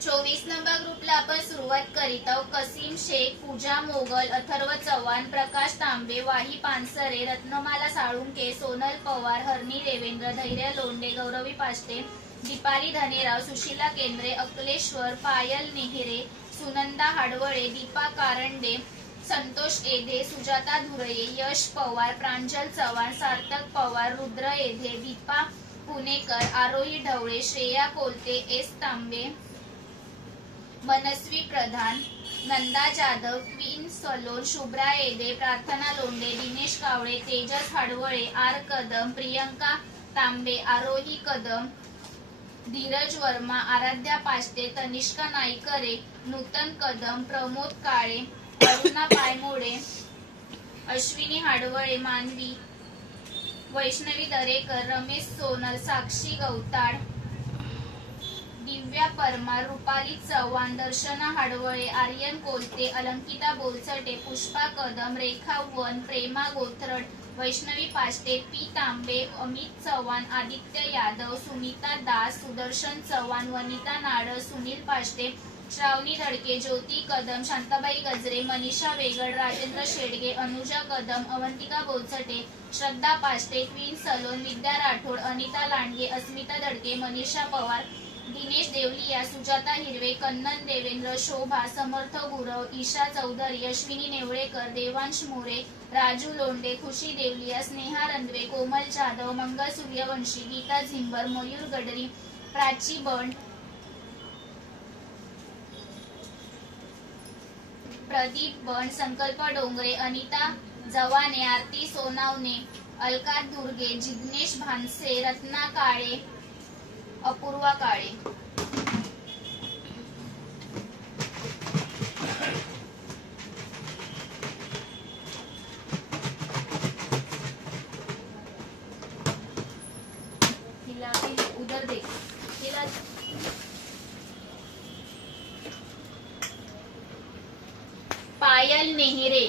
24 number ग्रुपला आपण सुरुवात करीत आहोत। कसीम शेख, पूजा मोगल, अथर्व चव्हाण, प्रकाश तांबे, वाही पानसरे, रत्नमाला साळुंके, सोनल पवार, हरणी देवेंद्र, धैर्य लोंढे, गौरवी पाष्टे, दीपाली धनेराव, सुशीला केंद्रे, अकलेश्वर, पायल नेहरे, सुनंदा हाडवळे, दीपा कारंडे, संतोष एधे, सुजाता धुरये, यश पवार, प्रांजल चव्हाण, सार्थक पवार, रुद्र एधे, दीपा पुणेकर, आरोही ढवळे, श्रेया कोलते, एस तांबे, मनस्वी प्रधान, नंदा जाधव, क्वीन सलोन, शुभ्रा एधे, प्रार्थना लोंढे, दिनेश कावळे, तेजस हाडवळे, आर कदम, प्रियंका तांबे, आरोही कदम, धीरज वर्मा, आराध्या पाष्टे, तनिष्का नाईकरे, नूतन कदम, प्रमोद काळे, अरुणा पायमोडे, अश्विनी हाडवळे, मानवी, वैष्णवी दरेकर, रमेश सोनल, साक्षी गवताड, दिव्या परमार, रुपाली चव्हाण, दर्शना हाडवळे, आर्यन कोलते, अलंकिता बोलचटे, पुष्पा कदम, रेखा वन, प्रेमा गोथरड, वैष्णवी पाष्टे, पी तांबे, अमित चव्हाण, आदित्य यादव, सुनीता दास, सुदर्शन चव्हाण, वनिता नाड, सुनील पाष्टे, श्रावणी धडके, ज्योती कदम, शांताबाई गजरे, मनीषा वेगड, राजेंद्र शेडगे, अनुजा कदम, अवंतिका बोलचटे, श्रद्धा पाष्टे, क्वीन सलोन, विद्या राठोड, अनिता लांडगे, अस्मिता धडके, मनीषा पवार, दिनेश देवलिया, सुजाता हिरवे, कन्नन देवेंद्र, शोभा, समर्थ गुरव, ईशा चौधरी, अश्विनी नेवळेकर, देवांश मोरे, राजू लोंढे, खुशी देवलिया, स्नेहा रंधवे, कोमल जाधव, मंगल सूर्यवंशी, गीता झिंबर, मयूर गडरी, प्राची बंड, प्रदीप बंड, संकल्प डोंगरे, अनिता जवाने, आरती सोनावणे, अलका दुर्गे, जिग्नेश भानसे, रत्ना काळे, अपूर्वा काळे। उधर देख पायल नेहरे,